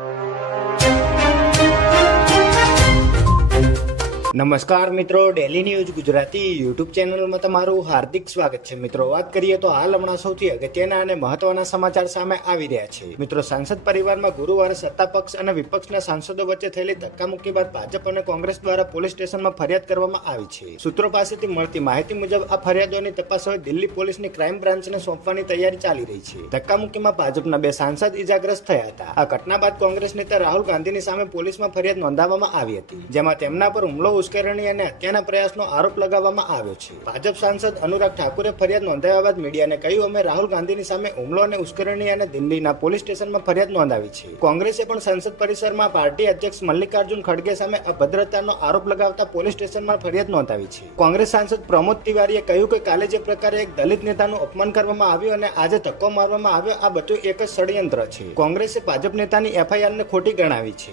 you. નમસ્કાર મિત્રો daily news Gujarati YouTube ચેનલમાં તમારું હાર્દિક સ્વાગત છે. મિત્રો, વાત કરીએ તો હાલ હમણાં સૌથી અગત્યના અને મહત્વના સમાચાર સામે આવી રહ્યા છે. મિત્રો, સાંસદ પરિવારમાં ગુરુવારે સત્તા પક્ષ અને વિપક્ષના સાંસદો વચ્ચે થયેલી ધક્કામુક્કી બાદ ભાજપ અને કોંગ્રેસ દ્વારા પોલીસ સ્ટેશનમાં ફરિયાદ કરવામાં આવી છે. સૂત્રો પાસેથી મળતી માહિતી મુજબ, આ ફરિયાદોની તપાસ હવે દિલ્હી પોલીસની ક્રાઇમ બ્રાન્ચને સોંપવાની તૈયારી ચાલી રહી છે. ધક્કામુક્કીમાં ભાજપના બે સાંસદ ઇજાગ્રસ્ત થયા હતા. આ ઘટના બાદ કોંગ્રેસ નેતા રાહુલ ગાંધીની સામે પોલીસમાં ફરિયાદ નોંધાવવામાં આવી હતી, જેમાં તેમના પર હુમલો ઉશ્કેરણી અને હત્યાના પ્રયાસનો આરોપ લગાવવામાં આવ્યો છે. ભાજપ સાંસદ અનુરાગ ઠાકુરે ફરિયાદ નોંધાવ્યા બાદ મીડિયાને કહ્યું, અમે રાહુલ ગાંધીની સામે હુમલો અને ઉશ્કેરણી અને દિલ્હીના પોલીસ સ્ટેશનમાં ફરિયાદ નોંધાવી છે. કોંગ્રેસે પણ સંસદ પરિસરમાં પાર્ટી અધ્યક્ષ મલ્લિકાર્જુન ખડગે સામે અભદ્રતાનો આરોપ લગાવતા પોલીસ સ્ટેશનમાં ફરિયાદ નોંધાવી છે. કોંગ્રેસ સાંસદ પ્રમોદ તિવારીએ કહ્યું કે કાલે જે પ્રકારે એક દલિત નેતાનું અપમાન કરવામાં આવ્યું અને આજે ધક્કો મારવામાં આવ્યો, આ બધું એક જ ષડયંત્ર છે. કોંગ્રેસે ભાજપ નેતાની એફઆઈઆરને ખોટી ગણાવી છે.